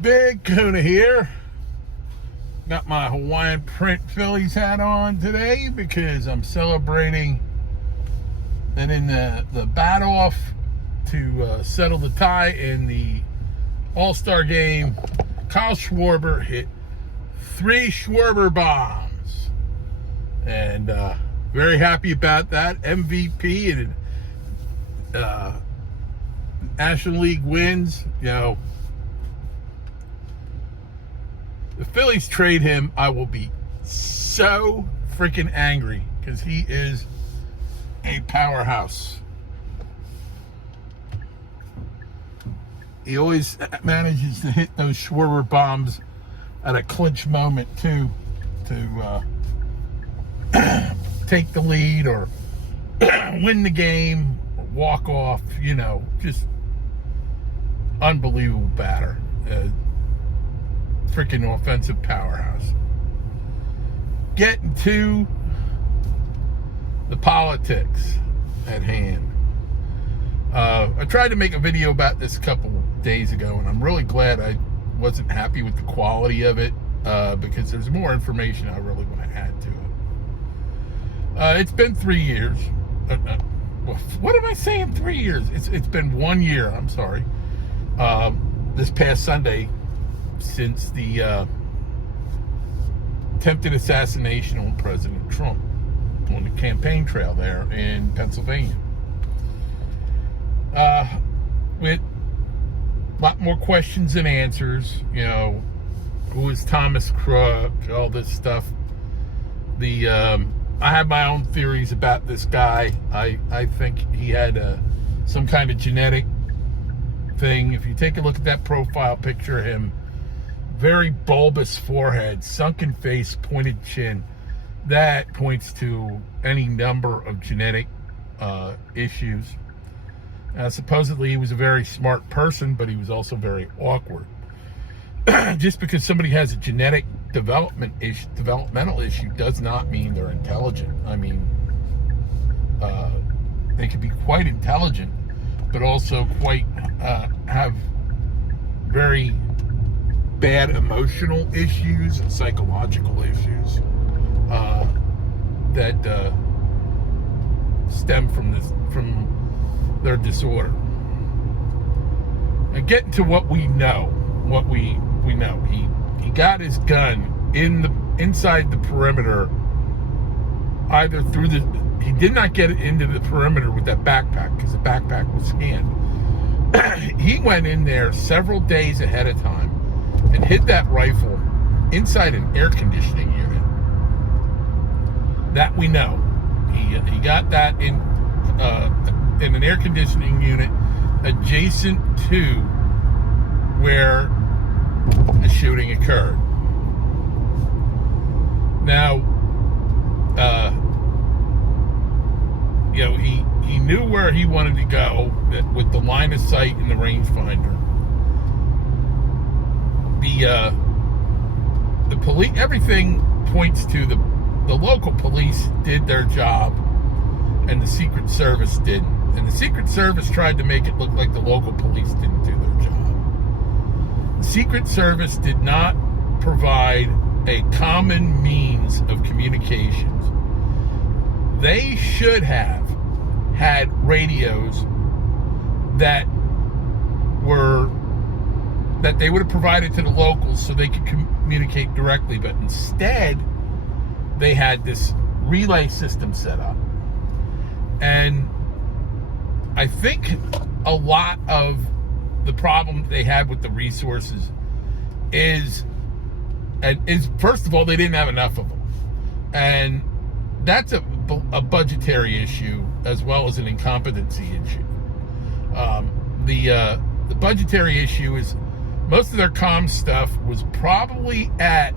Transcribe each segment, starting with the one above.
Big Kuna here. Got my Hawaiian print Phillies hat on today because I'm celebrating that in the bat-off to settle the tie in the All-Star Game, Kyle Schwarber hit 3 Schwarber bombs. And very happy about that. MVP and National League wins. You know, the Phillies trade him, I will be so freaking angry because he is a powerhouse. He always manages to hit those Schwarber bombs at a clinch moment too, to take the lead or win the game or walk off. You know, just unbelievable batter. Freaking offensive powerhouse. Getting to the politics at hand. I tried to make a video about this a couple days ago, and I'm really glad I wasn't happy with the quality of it because there's more information I really want to add to it. It's been 3 years. What am I saying? 3 years? It's been 1 year. I'm sorry. This past Sunday, since the attempted assassination on President Trump on the campaign trail there in Pennsylvania. With a lot more questions than answers, you know, who is Thomas Crook, all this stuff. I have my own theories about this guy. I think he had some kind of genetic thing. If you take a look at that profile picture of him, very bulbous forehead, sunken face, pointed chin, that points to any number of genetic issues. Supposedly he was a very smart person, but he was also very awkward. Just because somebody has a genetic developmental issue does not mean they're intelligent. I mean, they can be quite intelligent, but also quite have very bad emotional issues and psychological issues that stem from their disorder. And getting to what we know, he got his gun inside the perimeter, either through he did not get it into the perimeter with that backpack because the backpack was scanned. He went in there several days ahead of time and hid that rifle inside an air conditioning unit. That we know. He got that in an air conditioning unit adjacent to where the shooting occurred. Now, you know, he knew where he wanted to go with the line of sight and the rangefinder. The police, everything points to the local police did their job and the Secret Service didn't. And the Secret Service tried to make it look like the local police didn't do their job. The Secret Service did not provide a common means of communications. They should have had radios that they would have provided to the locals so they could communicate directly, but instead they had this relay system set up. And I think a lot of the problem they had with the resources is first of all, they didn't have enough of them. And that's a budgetary issue as well as an incompetency issue. The budgetary issue is most of their comm stuff was probably at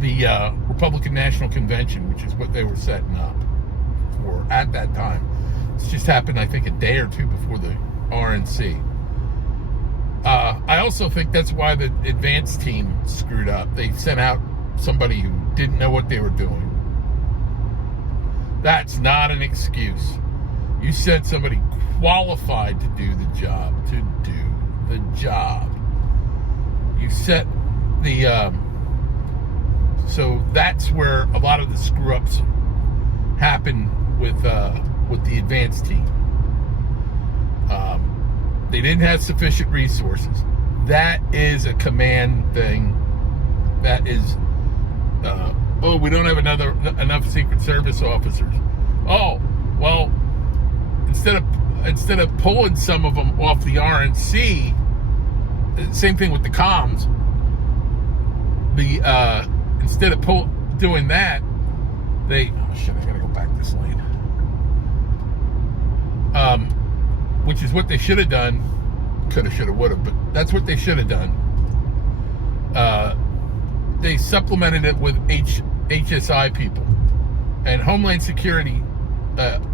the Republican National Convention, which is what they were setting up for at that time. It's just happened, I think, a day or two before the RNC. I also think that's why the advance team screwed up. They sent out somebody who didn't know what they were doing. That's not an excuse. You sent somebody qualified to do the job, set the so that's where a lot of the screw ups happen with the advanced team. They didn't have sufficient resources. That is a command thing. That is, we don't have enough Secret Service officers. Oh, well, instead of pulling some of them off the RNC, same thing with the comms. Instead of doing that, I gotta go back this lane. Which is what they should have done. Coulda, shoulda, woulda, but that's what they should have done. They supplemented it with HSI people and Homeland Security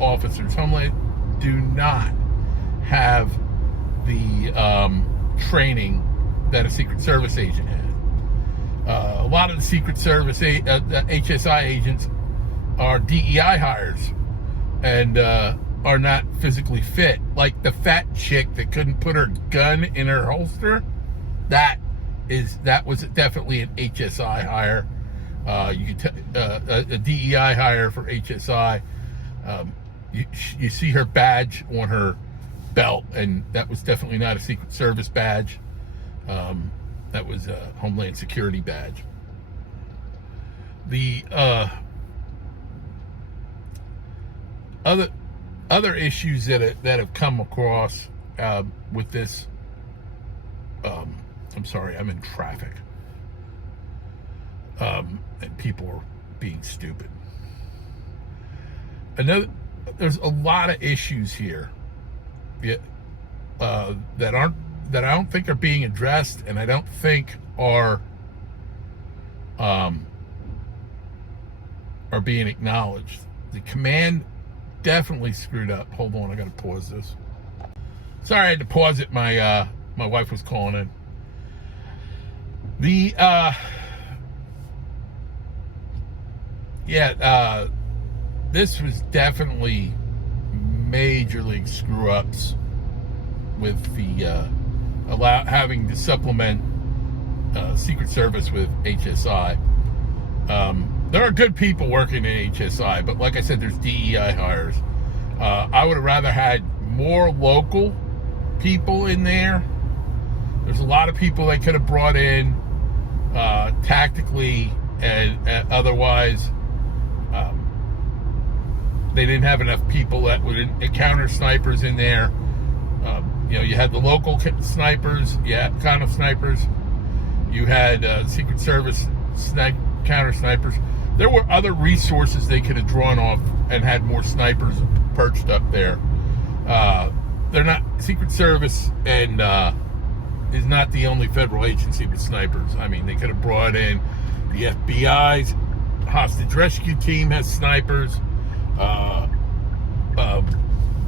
officers. Homeland do not have the training that a Secret Service agent had. A lot of the Secret Service the HSI agents are DEI hires and are not physically fit. Like the fat chick that couldn't put her gun in her holster, that was definitely an HSI hire. You could a DEI hire for HSI. You see her badge on her belt, and that was definitely not a Secret Service badge. That was a Homeland Security badge. The other issues that have come across with this. I'm sorry, I'm in traffic, and people are being stupid. There's a lot of issues here that I don't think are being addressed, and I don't think are being acknowledged. The command definitely screwed up. Hold on, I gotta pause this. Sorry, I had to pause it. My wife was calling in. This was definitely major league screw ups with the having to supplement Secret Service with HSI. There are good people working in HSI, but like I said, there's DEI hires. I would have rather had more local people in there. There's a lot of people they could have brought in tactically and otherwise. They didn't have enough people that would encounter snipers in there. You had the local snipers, counter snipers. You had Secret Service counter snipers. There were other resources they could have drawn off and had more snipers perched up there. They're not Secret Service and is not the only federal agency with snipers. I mean, they could have brought in the FBI's hostage rescue team has snipers.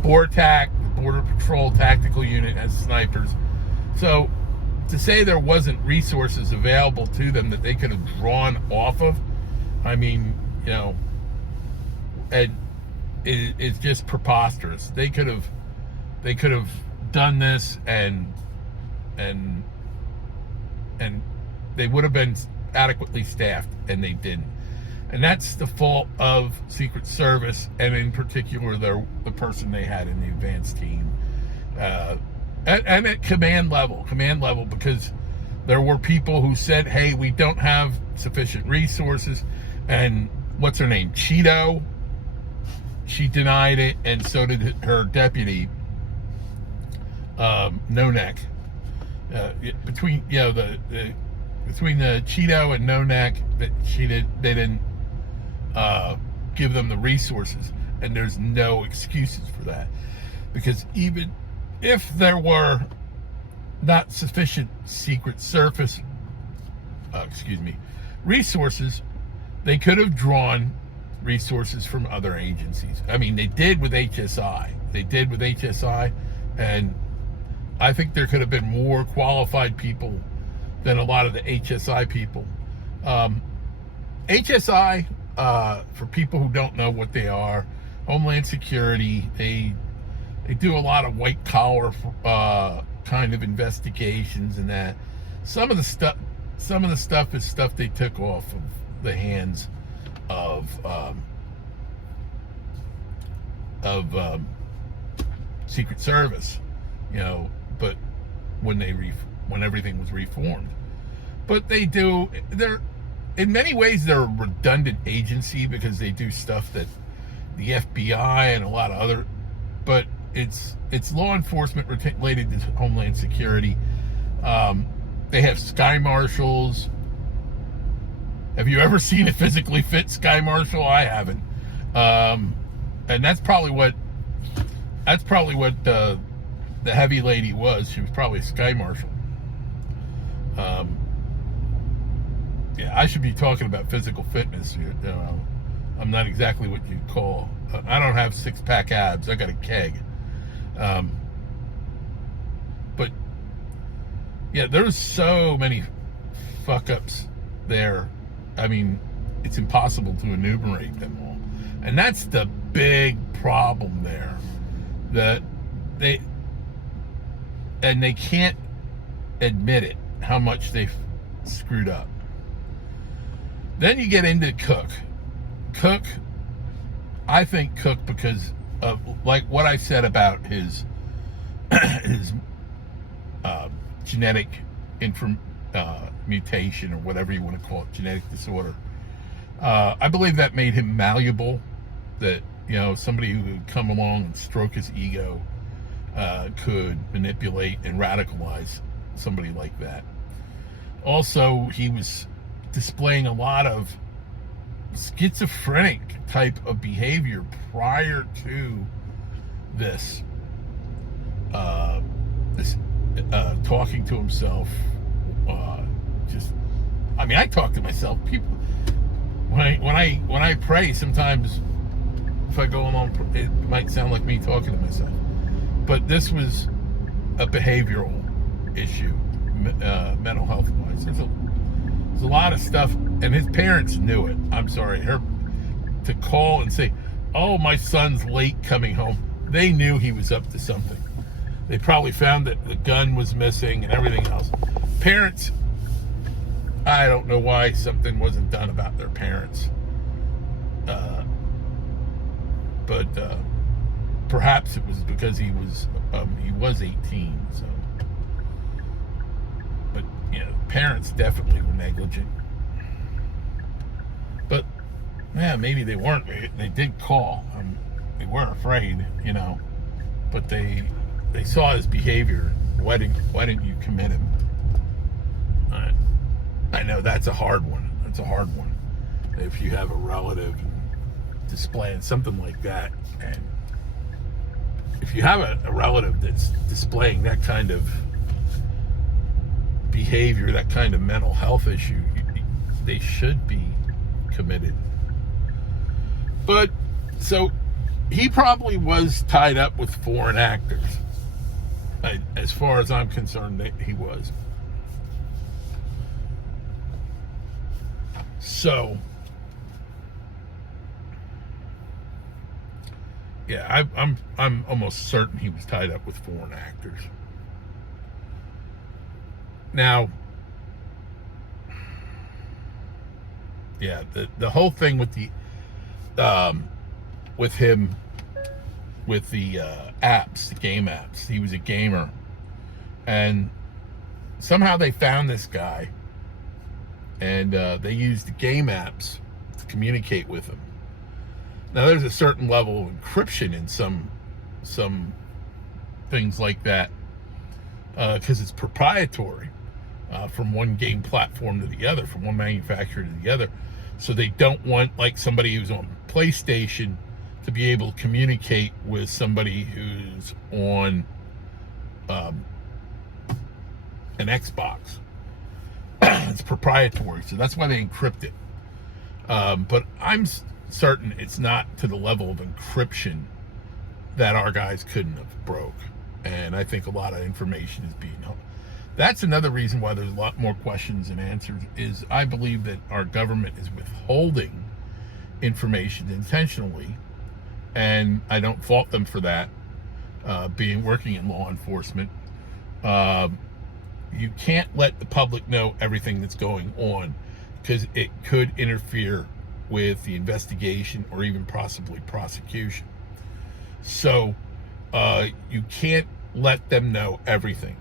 BORTAC, the Border Patrol Tactical Unit, has snipers. So to say there wasn't resources available to them that they could have drawn off of, I mean, and it's just preposterous. They could have done this and they would have been adequately staffed, and they didn't. And that's the fault of Secret Service, and in particular the person they had in the advanced team, and at command level, because there were people who said, "Hey, we don't have sufficient resources," and what's her name, Cheeto, she denied it, and so did her deputy, No Neck. Between the Cheeto and No Neck, that they didn't give them the resources, and there's no excuses for that, because even if there were not sufficient Secret Service resources, they could have drawn resources from other agencies. I mean, they did with HSI, and I think there could have been more qualified people than a lot of the HSI people. HSI, for people who don't know what they are, Homeland Security, they do a lot of white collar kind of investigations and that. some of the stuff is stuff they took off of the hands of Secret Service, but when everything was reformed. But they're in many ways they're a redundant agency because they do stuff that the FBI and a lot of other, but it's law enforcement related to Homeland Security. They have sky marshals. Have you ever seen a physically fit sky marshal? I haven't. And that's probably what the heavy lady was. She was probably a sky marshal. Yeah, I should be talking about physical fitness here. I'm not exactly what you'd call. I don't have six-pack abs. I got a keg. But yeah, there's so many fuck-ups there. I mean, it's impossible to enumerate them all. And that's the big problem there. That they can't admit it, how much they've screwed up. Then you get into Cook. I think Cook, because of like what I said about his genetic mutation, or whatever you want to call it, genetic disorder. I believe that made him malleable. That somebody who would come along and stroke his ego could manipulate and radicalize somebody like that. Also, he was displaying a lot of schizophrenic type of behavior prior to this talking to himself. I talk to myself. People, when I pray, sometimes if I go along, it might sound like me talking to myself. But this was a behavioral issue, mental health wise. There's a lot of stuff, and his parents knew it. I'm sorry, to call and say, "Oh, my son's late coming home." They knew he was up to something. They probably found that the gun was missing and everything else. Parents, I don't know why something wasn't done about their parents. But perhaps it was because he was 18. So, but parents definitely were negligent. But yeah, maybe they weren't. They did call. They weren't afraid, But they saw his behavior. Why didn't you commit him? I know that's a hard one. That's a hard one. If you have a relative displaying something like that, and if you have a relative that's displaying that kind of behavior, that kind of mental health issue, they should be committed. But so he probably was tied up with foreign actors. As far as I'm concerned, he was. So, yeah, I'm almost certain he was tied up with foreign actors. Now, yeah, the whole thing with the apps, the game apps. He was a gamer, and somehow they found this guy, and they used the game apps to communicate with him. Now, there's a certain level of encryption in some things like that, because it's proprietary from one game platform to the other, from one manufacturer to the other. So they don't want, like, somebody who's on PlayStation to be able to communicate with somebody who's on an Xbox. It's proprietary, so that's why they encrypt it. But I'm certain it's not to the level of encryption that our guys couldn't have broke. And I think a lot of information is being held. That's another reason why there's a lot more questions and answers, is I believe that our government is withholding information intentionally, and I don't fault them for that, working in law enforcement. you can't let the public know everything that's going on, because it could interfere with the investigation or even possibly prosecution. So you can't let them know everything,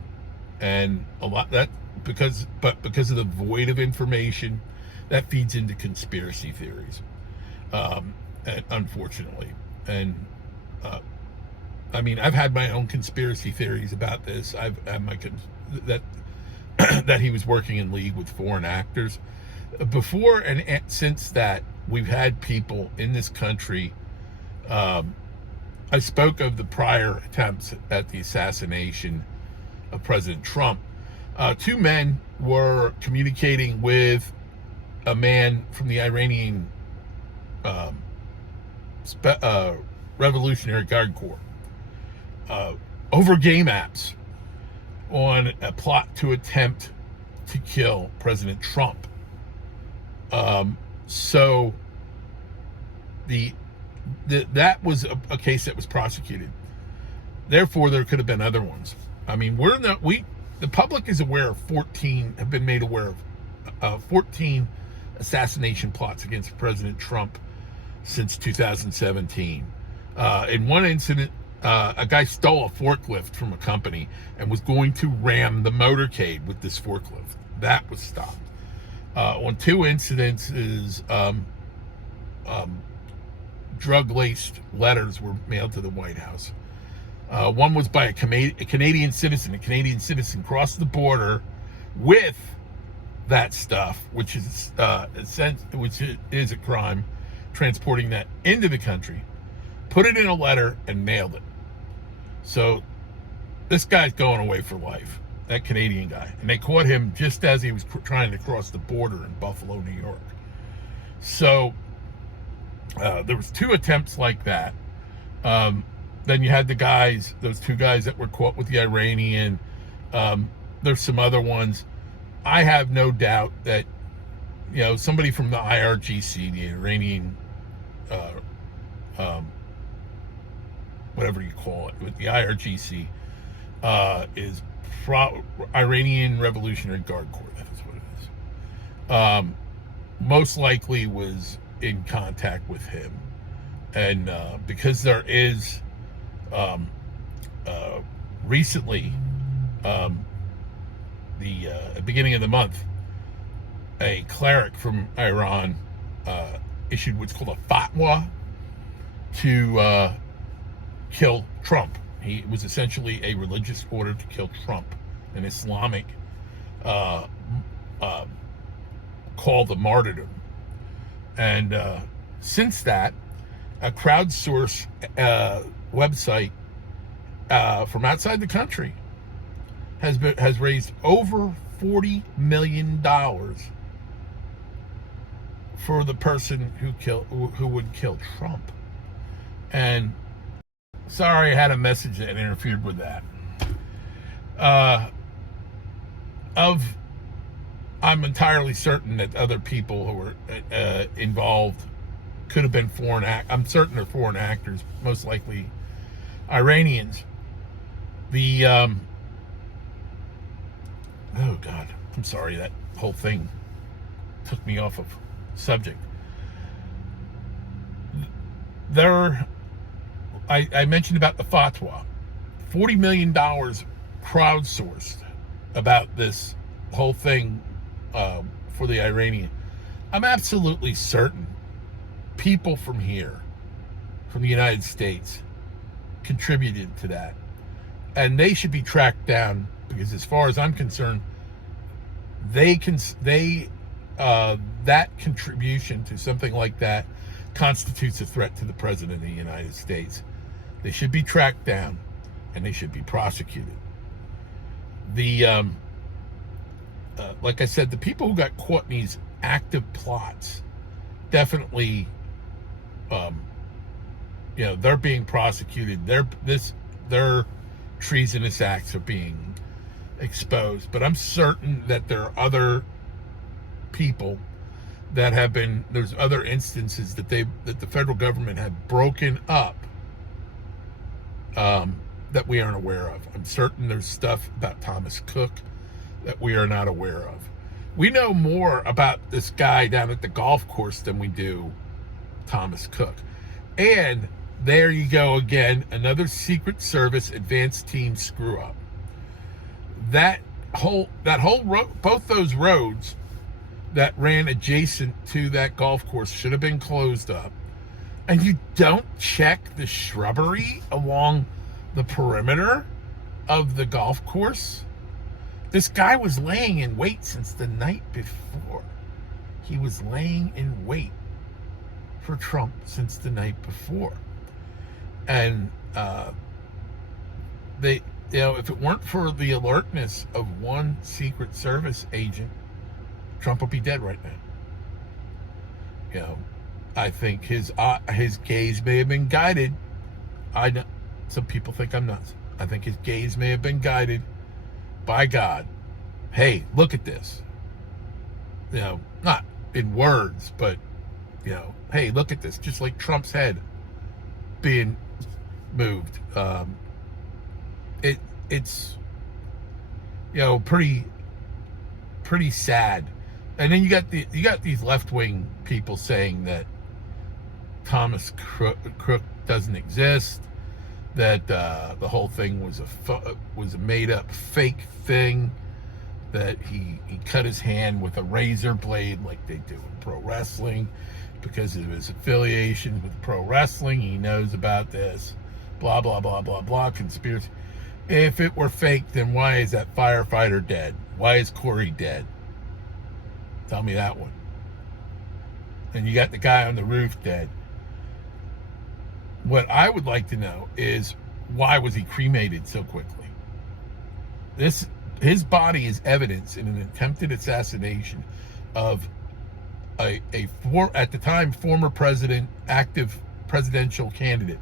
and a lot that because of the void of information, that feeds into conspiracy theories, and unfortunately. And I mean, I've had my own conspiracy theories about this. I've had my that that he was working in league with foreign actors. Before and since that, we've had people in this country. I spoke of the prior attempts at the assassination of President Trump. Two men were communicating with a man from the Iranian Revolutionary Guard Corps over game apps on a plot to attempt to kill President Trump. So that was a case that was prosecuted. Therefore, there could have been other ones. I mean, the public is aware of 14, have been made aware of 14 assassination plots against President Trump since 2017. In one incident, a guy stole a forklift from a company and was going to ram the motorcade with this forklift. That was stopped. On two incidences, drug-laced letters were mailed to the White House. One was by a Canadian citizen. A Canadian citizen crossed the border with that stuff, which is a crime, transporting that into the country, put it in a letter, and mailed it. So this guy's going away for life, that Canadian guy. And they caught him just as he was trying to cross the border in Buffalo, New York. So there was two attempts like that. Then you had those two guys that were caught with the Iranian. There's some other ones. I have no doubt that, somebody from the IRGC, the Iranian, whatever you call it, with the IRGC, is Iranian Revolutionary Guard Corps. That is what it is. Most likely was in contact with him. And because there is recently, the beginning of the month, a cleric from Iran issued what's called a fatwa to kill Trump. It was essentially a religious order to kill Trump, an Islamic call the martyrdom. And since that, a crowdsource website from outside the country has raised over $40 million for the person who would kill Trump. And sorry, I had a message that interfered with that. I'm entirely certain that other people who were involved could have been I'm certain they're foreign actors, most likely Iranians. Oh God, I'm sorry, that whole thing took me off of subject. I mentioned about the fatwa. $40 million crowdsourced about this whole thing for the Iranian. I'm absolutely certain people from here, from the United States, contributed to that. And they should be tracked down, because as far as I'm concerned, that contribution to something like that constitutes a threat to the President of the United States. They should be tracked down and they should be prosecuted. Like I said, the people who got caught in these active plots definitely, they're being prosecuted. Their treasonous acts are being exposed. But I'm certain that there are other people that have been, there's other instances that the federal government had broken up that we aren't aware of. I'm certain there's stuff about Thomas Cook that we are not aware of. We know more about this guy down at the golf course than we do Thomas Cook. And there you go again, another Secret Service advanced team screw up. That whole road, both those roads that ran adjacent to that golf course should have been closed up. And you don't check the shrubbery along the perimeter of the golf course? This guy was laying in wait since the night before. He was laying in wait for Trump since the night before. And they, if it weren't for the alertness of one Secret Service agent, Trump would be dead right now. I think his gaze may have been guided. I know some people think I'm nuts. I think his gaze may have been guided by God. Hey, look at this. Not in words, but hey, look at this. Just like Trump's head being moved. It's pretty sad. And then you got these left-wing people saying that Thomas Crook doesn't exist, that the whole thing was a made-up fake thing, that he cut his hand with a razor blade like they do in pro wrestling because of his affiliation with pro wrestling. He knows about this, blah, blah, blah, blah, blah, conspiracy. If it were fake, then why is that firefighter dead? Why is Corey dead? Tell me that one. And you got the guy on the roof dead. What I would like to know is, why was he cremated so quickly? His body is evidence in an attempted assassination of at the time former president, active presidential candidate.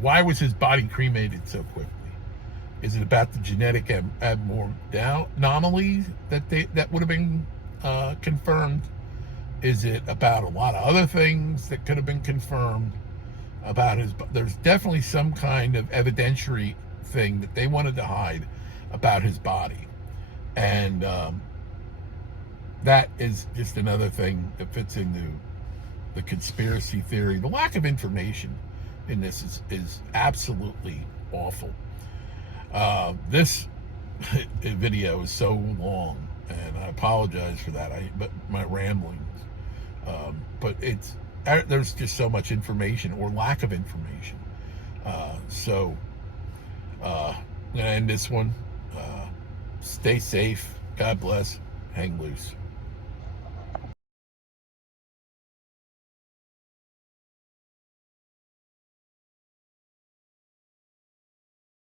Why was his body cremated so quickly? Is it about the genetic anomalies that would have been confirmed? Is it about a lot of other things that could have been confirmed about there's definitely some kind of evidentiary thing that they wanted to hide about his body. And that is just another thing that fits into the conspiracy theory. The lack of information in this is absolutely awful. This video is so long, and I apologize for that. But my ramblings. But there's just so much information, or lack of information. So I'm gonna end this one. Stay safe. God bless. Hang loose.